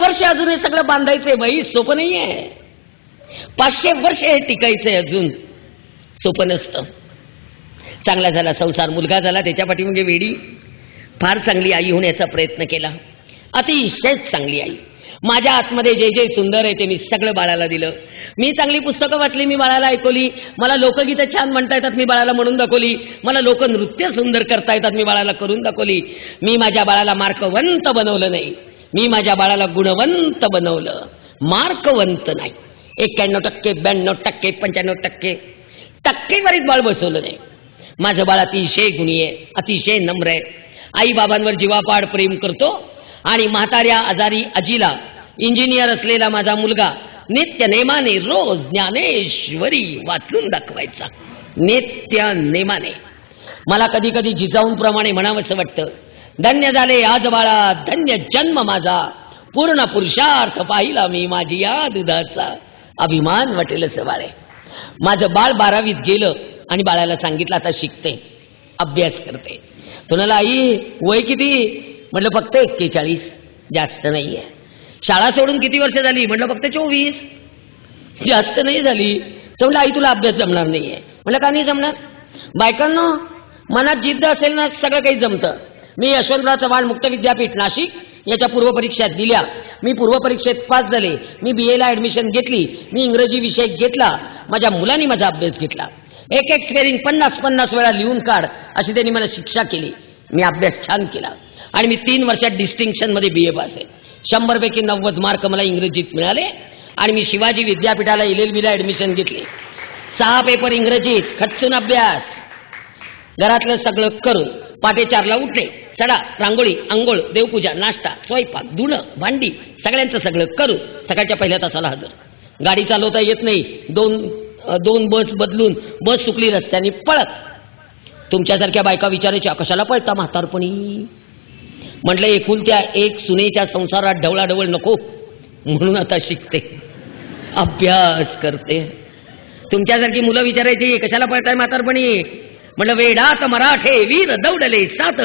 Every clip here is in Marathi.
वर्ष अजून हे सगळं बांधायचंय बाई, सोपं नाहीये. 500 वर्ष हे टिकायचंय, अजून सोपं नसतं. चांगला झाला संसार, मुलगा झाला, त्याच्या पाठीमागे वेडी फार चांगली आई होण्याचा प्रयत्न केला, अतिशय चांगली आई. माझ्या आतमध्ये जे जे सुंदर आहे ते मी सगळं बाळाला दिलं. मी चांगली पुस्तकं वाचली, मी बाळाला ऐकवली. मला लोकगीतं छान म्हणता येतात, मी बाळाला म्हणून दाखवली. मला लोकनृत्य सुंदर करता येतात, मी बाळाला करून दाखवली. मी माझ्या बाळाला मार्कवंत बनवलं नाही, मी माझ्या बाळाला गुणवंत बनवलं, मार्कवंत नाही. 91%, 92%, 95% टक्केवारीत बाळ बसवलं नाही. माझं बाळ अतिशय गुणी आहे, अतिशय नम्र आहे. आई बाबांवर जीवापाड प्रेम करतो. आणि म्हाताऱ्या आजारी आजीला इंजिनियर असलेला माझा मुलगा नित्य नेमाने रोज ज्ञानेश्वरी वाचून दाखवायचा, नित्य नेमाने. मला कधी कधी जिजाऊंप्रमाणे म्हणावंसं वाटतं, धन्य झाले आज बाळा, धन्य जन्म माझा, पूर्ण पुरुषार्थ पाहिला मी माझी या दुधाचा. अभिमान वाटेल असं बाळ आहे माझं. बाळ 12वीत गेलं आणि बाळाला सांगितलं आता शिकते, अभ्यास करते. तुला आई वय किती? म्हटलं फक्त 41, जास्त नाहीये. शाळा सोडून किती वर्ष झाली? म्हटलं फक्त 24, जास्त नाही झाली. तर म्हटलं आई तुला अभ्यास जमणार नाहीये. म्हटलं का नाही जमणार? बायकांनो, मनात जिद्द असेल ना सगळं काही जमतं. मी यशवंतराव चव्हाण मुक्त विद्यापीठ नाशिक याच्या पूर्वपरीक्षा दिल्या. मी पूर्वपरीक्षेत पास झाले. मी BA ला ऍडमिशन घेतली. मी इंग्रजी विषय घेतला. माझ्या मुलांनी माझा अभ्यास घेतला. एक स्पेलिंग 50-50 वेळा लिहून काढ अशी त्यांनी मला शिक्षा केली. मी अभ्यास छान केला आणि मी 3 वर्षात डिस्टिंक्शन मध्ये BA पास आहे. 100 पैकी 90 मार्क मला इंग्रजीत मिळाले. आणि मी शिवाजी विद्यापीठाला LLB ला ऍडमिशन घेतली. 6 पेपर इंग्रजीत, खचून अभ्यास, घरातलं सगळं करून पाटे 4ला उठले, सडा, रांगोळी, अंघोळ, देवपूजा, नाश्ता, स्वयंपाक, धुणं, भांडी सगळ्यांचं सगळं करून सकाळच्या पहिल्या तासाला हजर. गाडी चालवता येत नाही, दोन बस बदलून बस चुकली रस्त्याने पळत. तुमच्यासारख्या बायका विचारायच्या कशाला पळता म्हातारपणी? म्हटलं एकुलत्या एक सुनेच्या संसारात ढवळाढवळ नको म्हणून आता शिकते, अभ्यास करते. तुमच्यासारखी मुलं विचारायची कशाला पळताय म्हातारपणी? म्हटलं वेडात मराठे वीर दौडले सात.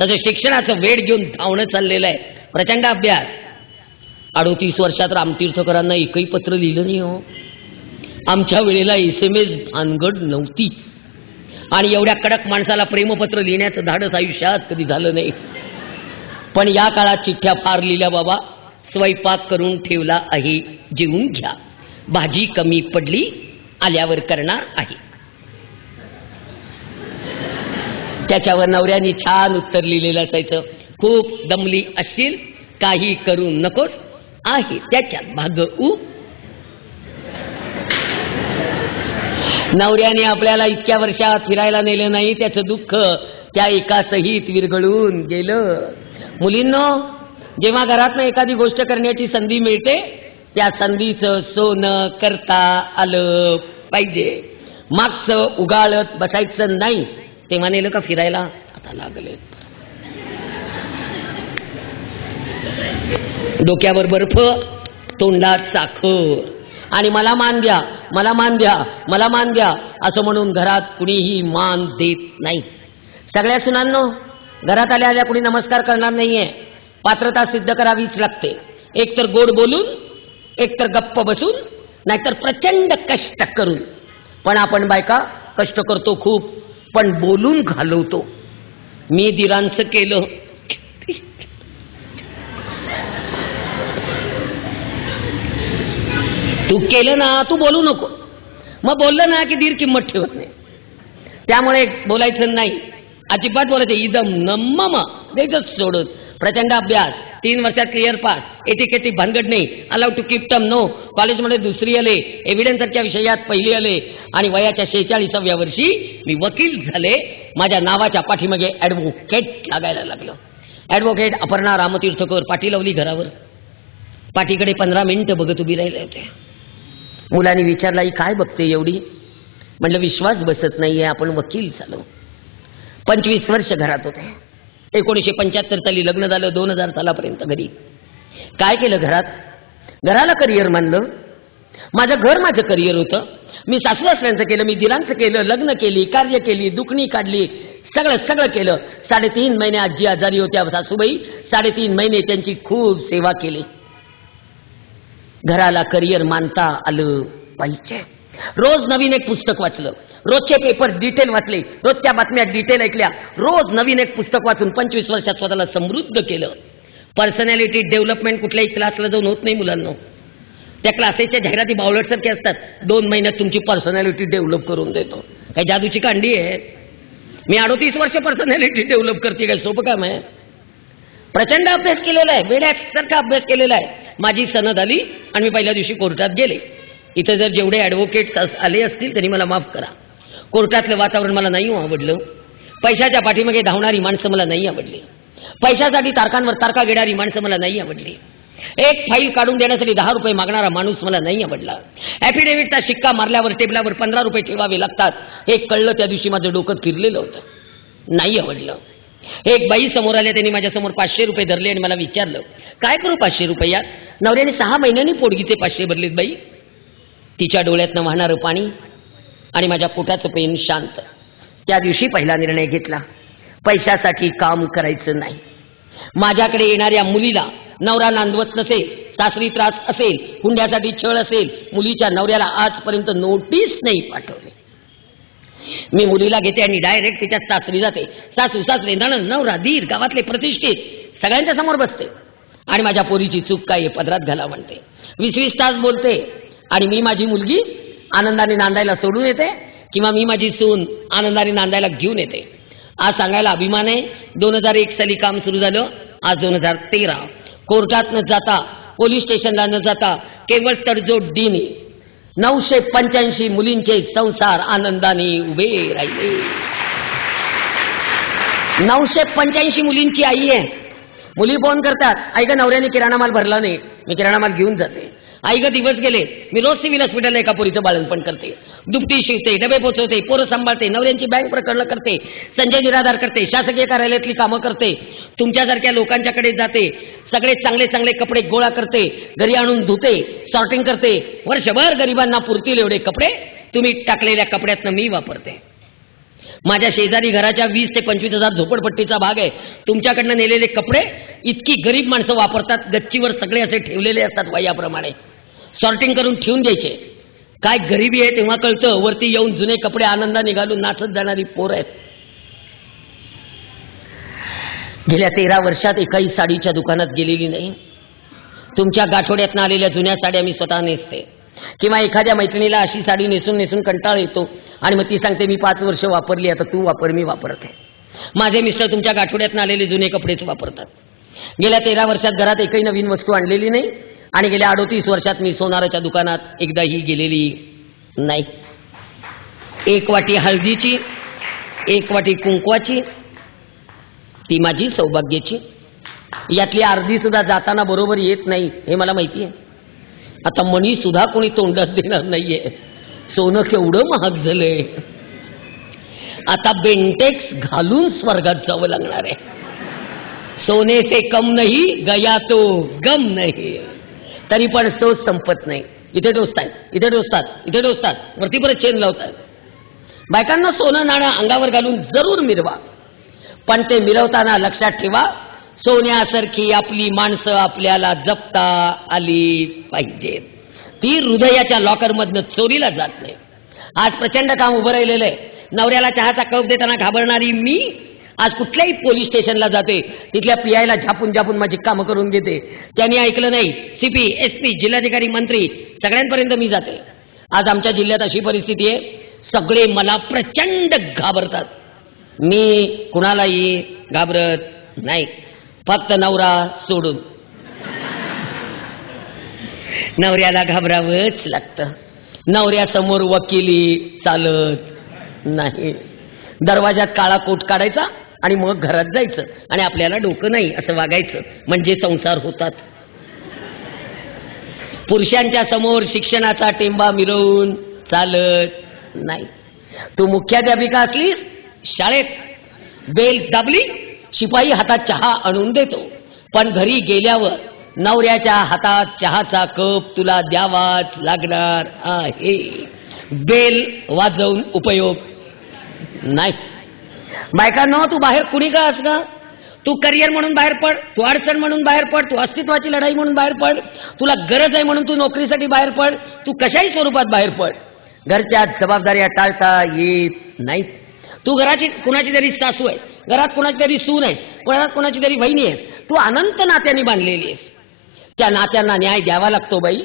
तसं शिक्षणाचं वेड घेऊन धावणं चाललेलं आहे, प्रचंड अभ्यास. 38 वर्षात रामतीर्थकरांना एकही पत्र लिहिलं नाही हो. आमच्या वेळेला SMS भानगड नव्हती आणि एवढ्या कडक माणसाला प्रेमपत्र लिहिण्याचं धाडस आयुष्यात कधी झालं नाही. पण या काळात चिठ्ठ्या फार लिहिल्या बाबा. स्वयंपाक करून ठेवला आहे, जेवून घ्या, भाजी कमी पडली आल्यावर करणार आहे. त्याच्यावर नवऱ्याने छान उत्तर लिहिलेलं असायचं, खूप दमली असशील काही करू नकोस, आहे त्याच्यात भागऊ. नवऱ्याने आपल्याला इतक्या वर्षात फिरायला नेलं नाही, त्याचं दुःख त्या एका सहित विरघळून गेलं. मुलींनो, जेव्हा घरातनं एखादी गोष्ट करण्याची संधी मिळते त्या संधीचं सोनं करता आलं पाहिजे. मागचं उगाळत बसायचं नाही. तेव्हा नेलं का फिरायला? आता लागले. डोक्यावर बर्फ, तोंडात साखर आणि मला मान द्या, मला मान द्या, मला मान द्या असं म्हणून घरात कुणीही मान देत नाही. सगळ्या सुनांनो, घरात आल्या आल्या कुणी नमस्कार करणार नाहीये. पात्रता सिद्ध करावीच लागते. एकतर गोड बोलून, एकतर गप्प बसून, नाहीतर प्रचंड कष्ट करून. पण आपण बायका कष्ट करतो खूप, पण बोलून घालवतो. मी दिरांचं केलं, तू केलं ना, तू बोलू नको. मग बोललं ना की दीर किंमत ठेवत नाही. त्यामुळे बोलायचं नाही, अजिबात बोलायचं. इदम नम्मम द्यायचं सोडून. प्रचंड अभ्यास, 3 वर्षात क्लिअर पास, एटिकेटी भानगड नाही, allowed to keep term no. कॉलेजमध्ये 2री आले, एव्हिडन्स सारख्या विषयात 1ली आले आणि वयाच्या 46व्या वर्षी मी वकील झाले. माझ्या नावाच्या पाठीमागे ॲडव्होकेट लागायला लागलं. ॲडव्होकेट अपर्णा रामतीर्थकर. पाठी लावली घरावर. पाठीकडे 15 मिनिटं बघत उभी राहिले होते. मुलांनी विचारला, ही काय बघते एवढी? म्हटलं विश्वास बसत नाहीये, आपण वकील झालो. 25 वर्ष घरात होते. 1975 साली लग्न झालं. 2000 सालापर्यंत घरी काय केलं? घराला करिअर मानलं. माझं घर माझं करिअर होतं. मी सासू असल्याचं केलं, मी दिरांचं केलं, लग्न केली, कार्य केली, दुखणी काढली, सगळं केलं. 3.5 महिने आजी आजारी होत्या सासूबाई. 3.5 महिने त्यांची खूप सेवा केली. घराला करिअर मानता आलं पाहिजे. रोज नवीन एक पुस्तक वाचलं, रोजचे पेपर डिटेल वाचले, रोजच्या बातम्या डिटेल ऐकल्या, रोज नवीन एक पुस्तक वाचून 25 वर्षात स्वतःला समृद्ध केलं. पर्सनॅलिटी डेव्हलपमेंट कुठल्याही क्लासला जाऊन होत नाही मुलांना. त्या क्लासेसच्या जाहिराती बावळटसारख्या असतात. 2 महिन्यात तुमची पर्सनॅलिटी डेव्हलप करून देतो. काय जादूची कांडी आहे? मी 38 वर्ष पर्सनॅलिटी डेव्हलप करते, काय सोपं काम आहे? प्रचंड अभ्यास केलेला आहे, वेड्यासारखा अभ्यास केलेला आहे. माझी सनद आली आणि मी पहिल्या दिवशी कोर्टात गेले. इथं जर जेवढे ॲडव्होकेट्स आले असतील त्यांनी मला माफ करा. कोर्टातलं वातावरण मला नाही आवडलं. पैशाच्या पाठीमागे धावणारी माणसं मला नाही आवडली. पैशासाठी तारखांवर तारखा घेणारी माणसं मला नाही आवडली. एक फाईल काढून देण्यासाठी 10 रुपये मागणारा माणूस मला नाही आवडला. ॲफिडेव्हिटचा शिक्का मारल्यावर टेबलावर 15 रुपये ठेवावे लागतात हे कळलं त्या दिवशी माझं डोकं फिरलेलं होतं. नाही आवडलं. एक बाई समोर आल्या, त्यांनी माझ्यासमोर 500 रुपये धरले आणि मला विचारलं, काय करू 500 रुपये यात? नवऱ्याने 6 महिन्यांनी पोटगीचे 500 भरलेत बाई. तिच्या डोळ्यातनं वाहणारं पाणी आणि माझ्या पोटाचं पेन शांत. त्या दिवशी पहिला निर्णय घेतला, पैशासाठी काम करायचं नाही. माझ्याकडे येणाऱ्या मुलीला नवरा नांदवत नसेल, सासरी त्रास असेल, हुंड्यासाठी छळ असेल, मुलीच्या नवऱ्याला आजपर्यंत नोटीस नाही पाठवली. मी मुलीला घेते आणि डायरेक्ट तिच्या सासरी जाते. सासू सासरे नणंद नवरा दीर गावातले प्रतिष्ठित सगळ्यांच्या समोर बसते आणि माझ्या पोरीची चूक काय पदरात घाला म्हणते. 20-20 तास बोलते आणि मी माझी मुलगी आनंदाने नांदायला सोडून येते किंवा मी माझी सून आनंदाने नांदायला घेऊन येते. आज सांगायला अभिमान आहे, 2001 साली काम सुरू झालं, आज 2013. कोर्टात न जाता, पोलीस स्टेशनला न जाता, केवळ तडजोड डीने 985 मुलींचे संसार आनंदाने उभे राहिले. 985 मुलींची आई आहे. मुली फोन करतात, आई ग नवऱ्याने किराणा माल भरला नाही, मी किराणा माल घेऊन जाते. आई ग दिवस गेले, मी रोज सिव्हिल हॉस्पिटलला एका पोरीचं बाळणपण करते, दुपटी शिवते, डबे पोचवते, पोरं सांभाळते, नवऱ्यांची बँक प्रकरणं करते, संजय निराधार करते, शासकीय कार्यालयातली कामं करते, तुमच्यासारख्या लोकांच्याकडे जाते, सगळे चांगले चांगले कपडे गोळा करते, घरी आणून धुते, सॉर्टिंग करते. वर्षभर गरिबांना पुरतील एवढे कपडे तुम्ही टाकलेल्या कपड्यातनं मी वापरते. माझ्या शेजारी घराच्या 20 ते 25 हजार झोपडपट्टीचा भाग आहे. तुमच्याकडनं नेलेले कपडे इतकी गरीब माणसं वापरतात. गच्चीवर सगळे असे ठेवलेले असतात वयाप्रमाणे, सॉर्टिंग करून ठेवून द्यायचे. काय गरिबी आहे तेव्हा कळतं. वरती येऊन जुने कपडे आनंदाने घालून नाचत जाणारी पोरं आहेत. गेल्या 13 वर्षात एकाही साडीच्या दुकानात गेलेली नाही. तुमच्या गाठोड्यातनं आलेल्या जुन्या साड्या मी स्वतः नेसते किंवा एखाद्या मैत्रिणीला अशी साडी नेसून नेसून कंटाळ येतो आणि मग ती सांगते मी 5 वर्ष वापरली, आता तू वापर, मी वापरते. माझे मिस्टर तुमच्या गाठोड्यातनं आलेले जुने कपडेच वापरतात. गेल्या 13 वर्षात घरात एकही नवीन वस्तू आणलेली नाही आणि गेल्या 38 वर्षात मी सोनाराच्या दुकानात एकदाही गेलेली नाही. 1 वाटी हळदीची, 1 वाटी कुंकवाची, ती माझी सौभाग्याची. यातली अर्धी सुद्धा जाताना बरोबर येत नाही हे मला माहिती आहे. आता मणी सुद्धा कोणी तोंडात देणार नाहीये. सोनं केवढं महाग झालंय. आता बेंटेक्स घालून स्वर्गात जावं लागणार आहे. सोने से कम नाही, गया तो गम नाही. तरी पण तोच संपत नाही. इथे डोसतात, इथे डोसतात, इथे डोसतात, वरती परत चेन लावतात. बायकांना सोनं नाणं अंगावर घालून जरूर मिरवा, पण ते मिरवताना लक्षात ठेवा, सोन्यासारखी आपली माणसं आपल्याला जपता आली पाहिजेत. ती हृदयाच्या लॉकरमधनं चोरीला जात नाही. आज प्रचंड काम उभं राहिलेलं आहे. नवऱ्याला चहाचा कप देताना घाबरणारी मी आज कुठल्याही पोलीस स्टेशनला जाते, तिथल्या पीआयला झापून झापून माझी कामं करून घेते. त्यांनी ऐकलं नाही, सीपी, एसपी, जिल्हाधिकारी, मंत्री सगळ्यांपर्यंत मी जाते. आज आमच्या जिल्ह्यात अशी परिस्थिती आहे, सगळे मला प्रचंड घाबरतात. मी कुणालाही घाबरत नाही, फक्त नवरा सोडून. नवऱ्याला घाबरावंच लागतं. नवऱ्यासमोर वकिली चालत नाही. दरवाजात काळा कोट काढायचा आणि मग घरात जायचं आणि आपल्याला डोकं नाही असं वागायचं, म्हणजे संसार होतात. पुरुषांच्या समोर शिक्षणाचा टेंबा मिरवून चालत नाही. तू मुख्याध्यापिका असलीस, शाळेत बेल दाबली, शिपाई हातात चहा आणून देतो, पण घरी गेल्यावर नवऱ्याच्या हातात चहाचा कप तुला द्यावाच लागणार आहे. बेल वाजवून उपयोग नाही. बायकांनो, तू बाहेर कुणी का असं, तू करिअर म्हणून बाहेर पड, तू अडचण म्हणून बाहेर पड, तू अस्तित्वाची लढाई म्हणून बाहेर पड, तुला गरज आहे म्हणून तू नोकरीसाठी बाहेर पड, तू कशाही स्वरूपात बाहेर पड, घरच्या जबाबदाऱ्या टाळता येत नाही. तू घराची कुणाची तरी सासू आहे, घरात कुणाची तरी सून आहे, घरात कुणाची तरी बहिणी आहे, तू अनंत नात्यांनी बांधलेली आहेस. त्या नात्यांना न्याय द्यावा लागतो बाई.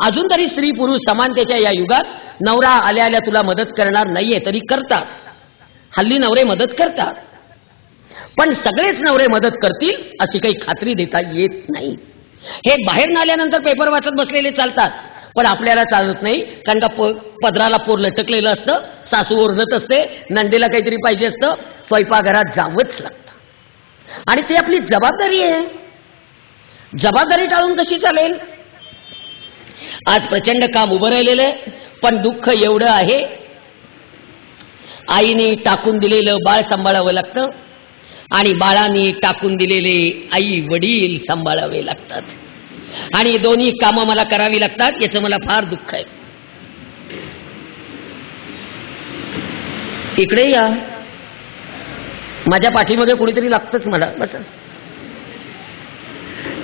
अजून तरी स्त्री पुरुष समानतेच्या या युगात नवरा आल्या आल्या तुला मदत करणार नाहीये तरी करतात. हल्ली नवरे मदत करतात, पण सगळेच नवरे मदत करतील अशी काही खात्री देता येत नाही. हे बाहेर आल्यानंतर पेपर वाचत बसलेले चालतात, पण आपल्याला चालत नाही. कारण का पदराला पोर लटकलेलं असतं, सासू ओरडत असते, नंदेला काहीतरी पाहिजे असतं, स्वयंपाकघरात जावंच लागतं आणि ती आपली जबाबदारी आहे. जबाबदारी टाळून कशी चालेल? आज प्रचंड काम उभं राहिलेलं आहे, पण दुःख एवढं आहे, आईने टाकून दिलेलं बाळ सांभाळावं लागतं आणि बाळाने टाकून दिलेले आई वडील सांभाळावे लागतात आणि दोन्ही कामं मला करावी लागतात. याचं मला फार दुःख आहे. इकडे या, माझ्या पाठीमध्ये कुणीतरी लागतंच मला. बस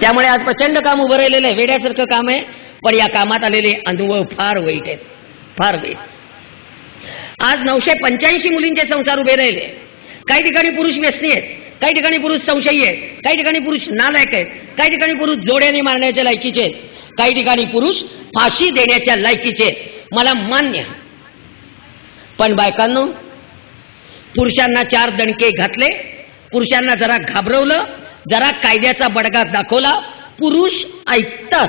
त्यामुळे आज प्रचंड काम उभं राहिलेलं आहे, वेड्यासारखं काम आहे, पण या कामात आलेले अनुभव फार वाईट आहेत, फार वाईट. आज 985 मुलींचे संसार उभे राहिले. काही ठिकाणी पुरुष व्यसनी आहेत, काही ठिकाणी पुरुष संशयी आहेत, काही ठिकाणी पुरुष नालायक आहेत, काही ठिकाणी पुरुष जोड्याने मारण्याच्या लायकीचे आहेत, काही ठिकाणी पुरुष फाशी देण्याच्या लायकीचे आहेत. मला मान्य, पण बायकांनो, पुरुषांना 4 दणके घातले, पुरुषांना जरा घाबरवलं, जरा कायद्याचा बडगा दाखवला, पुरुष ऐकतात.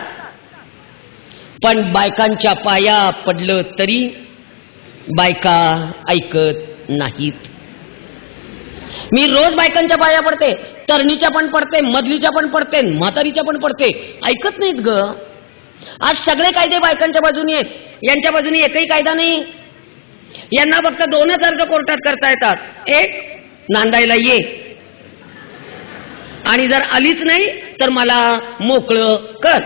पण बायकांच्या पाया पडलं तरी बायका ऐकत नाहीत. मी रोज बायकांच्या पाया पडते, तरणीच्या पण पडते, मधलीच्या पण पडते, म्हातारीच्या पण पडते, ऐकत नाहीत ग. आज सगळे कायदे बायकांच्या बाजूने आहेत, यांच्या बाजूने एकही कायदा नाही. यांना फक्त 2च अर्ज कोर्टात करता येतात. एक, नांदायला ये, आणि जर आलीच नाही तर मला मोकळं कर.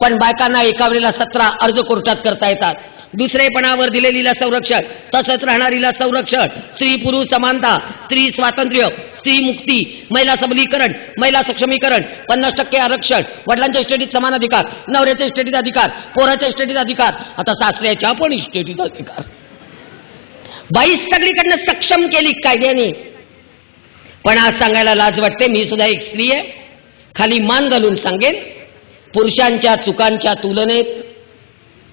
पण बायकांना एका वेळेला 17 अर्ज कोर्टात करता येतात. दुसरेपणावर दिलेलीला संरक्षण, तसंच राहणारीला संरक्षण, स्त्री पुरुष समानता, स्त्री स्वातंत्र्य, स्त्री मुक्ती, महिला सबलीकरण, महिला सक्षमीकरण, 50% आरक्षण, वडिलांच्या इस्टेटीत समान अधिकार, नवऱ्याच्या इस्टेटीत अधिकार, पोराच्या इस्टेटीत अधिकार, आता सासऱ्याच्या पण इस्टेटीत अधिकार. बाई सगळीकडनं सक्षम केली कायद्याने. पण आज सांगायला लाज वाटते, मी सुद्धा एक स्त्री आहे, खाली मान घालून सांगेन, पुरुषांच्या चुकांच्या तुलनेत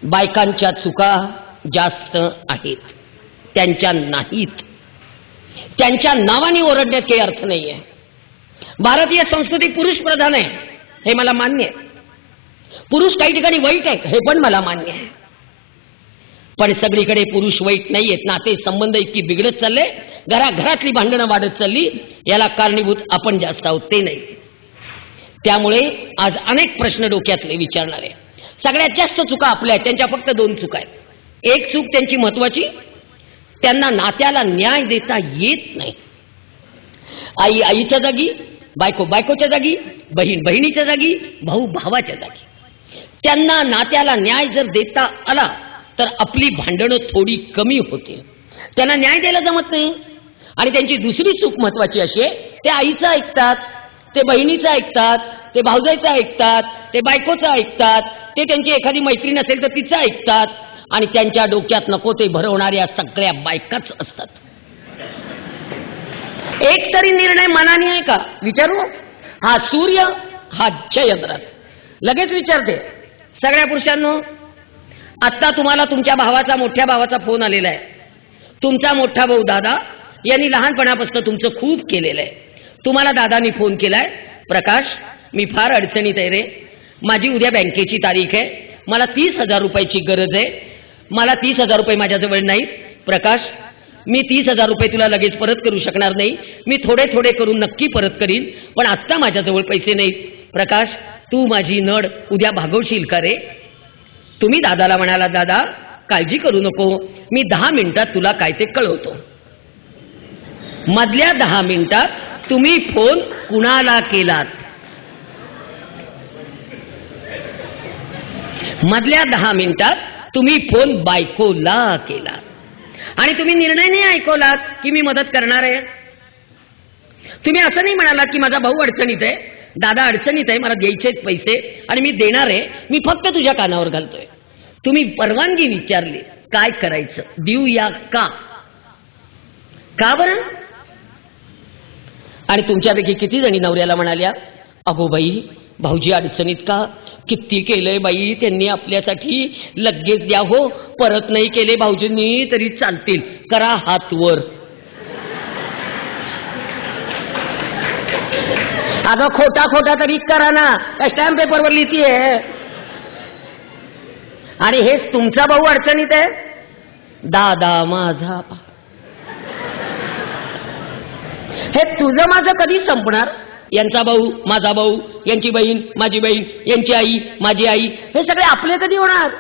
बायकांच्या चुका जास्त आहेत. त्यांच्या नाहीत. त्यांच्या नावाने ओरडण्यात काही अर्थ नाहीये. भारतीय संस्कृती पुरुष प्रधान आहे, हे मला मान्य आहे. पुरुष काही ठिकाणी वाईट आहेत, हे पण मला मान्य आहे. पण सगळीकडे पुरुष वाईट नाहीयेत. नाते संबंध इतकी बिघडत चालले, घराघरातली भांडणं वाढत चालली. याला कारणीभूत आपण जास्त आहोत, ते नाही. त्यामुळे आज अनेक प्रश्न डोक्यातले विचारणारे. सगळ्यात जास्त चुका आपल्या आहेत, त्यांच्या फक्त 2 चुका आहेत. एक चूक त्यांची महत्वाची, त्यांना नात्याला न्याय देता येत नाही. आई आईच्या जागी, बायको बायकोच्या जागी, बहीण बहिणीच्या जागी, भाऊ भावाच्या जागी. त्यांना नात्याला न्याय जर देता आला तर आपली भांडणं थोडी कमी होतील. त्यांना न्याय द्यायला जमत नाही. आणि त्यांची दुसरी चूक महत्वाची अशी आहे, ते आईचं ऐकतात, ते बहिणीचं ऐकतात, ते भाऊजाईचं ऐकतात, ते बायकोचं ऐकतात, ते त्यांची एखादी मैत्रीण असेल तर तिचं ऐकतात, आणि त्यांच्या डोक्यात नको ते भरवणाऱ्या सगळ्या बायकाच असतात. एक तरी निर्णय मनाने आहे का विचारू? हा सूर्य, हा चंद्रात. लगेच विचारते सगळ्या पुरुषांनो, आता तुम्हाला तुमच्या भावाचा, मोठ्या भावाचा फोन आलेला आहे. तुमचा मोठा भाऊ दादा यांनी लहानपणापासून तुमचं खूप केलेलं आहे. तुम्हाला दादानी फोन केलाय, प्रकाश मी फार अडचणीत आहे रे, माझी उद्या बँकेची तारीख आहे, मला 30,000 रुपयाची गरज आहे, मला 30,000 रुपये माझ्याजवळ नाहीत. प्रकाश मी 30,000 रुपये तुला लगेच परत करू शकणार नाही, मी थोडे थोडे करून नक्की परत करीन, पण आत्ता माझ्याजवळ पैसे नाहीत. प्रकाश तू माझी नड उद्या भागवशील का रे? तुम्ही दादाला म्हणाला, दादा काळजी करू नको, मी 10 मिनिटात तुला काय ते कळवतो. मधल्या 10 मिनिटात तुम्ही फोन कुणाला केलात? मधल्या 10 मिनिटात तुम्ही फोन बायकोला केलात आणि तुम्ही निर्णय नाही ऐकवलात की मी मदत करणार आहे. तुम्ही असं नाही म्हणालात की माझा भाऊ अडचणीत आहे, दादा अडचणीत आहे, मला द्यायचेच पैसे आणि मी देणार आहे, मी फक्त तुझ्या कानावर घालतोय. तुम्ही परवानगी विचारली, काय करायचं, देऊ या का? का बरं? आणि तुमच्यापैकी किती जणी नवऱ्याला म्हणाल्या, अगो बाई भाऊजी अडचणीत का, किती केलंय बाई त्यांनी आपल्यासाठी, लगेच द्या हो, परत नाही केले भाऊजींनी तरी चालतील, करा हात वर. अगं खोटा खोटा तरी करा ना, स्टॅम्प पेपरवर लिहितीये. आणि हेच तुमचा भाऊ अडचणीत आहे, दादा माझा. हे तुझं माझं कधी संपणार? यांचा भाऊ माझा भाऊ, यांची बहीण माझी बहीण, यांची आई माझी आई, हे सगळे आपले कधी होणार?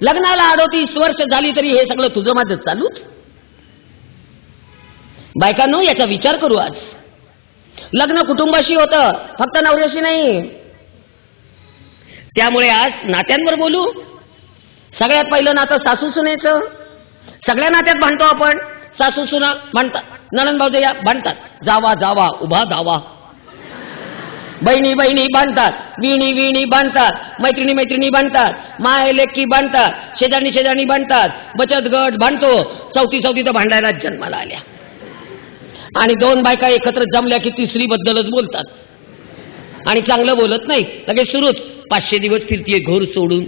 लग्नाला 38 वर्ष झाली तरी हे सगळं तुझं माझं चालूच. बायकांनो, याचा विचार करू. आज लग्न कुटुंबाशी होतं, फक्त नवऱ्याशी नाही. त्यामुळे आज नात्यांवर बोलू. सगळ्यात पहिलं नातं सासू सुनेचं. सगळ्या नात्यात भांडतो आपण, सासू सुना भांडतात, नणंद भाऊजया भांडतात, जावा जावा उभा दावा, बहिणी बहिणी भांडतात, विणी विणी भांडतात, मैत्रिणी मैत्रिणी भांडतात, माय लेकी भांडतात, शेजारणी शेजारणी भांडतात, बचत गट भांडतो, चौथी तर भांडायला जन्माला आल्या. आणि 2 बायका एकत्र जमल्या की तिसरी बद्दलच बोलतात आणि चांगलं बोलत नाही, लगेच सुरूच, 500 दिवस फिरतीये घोर सोडून.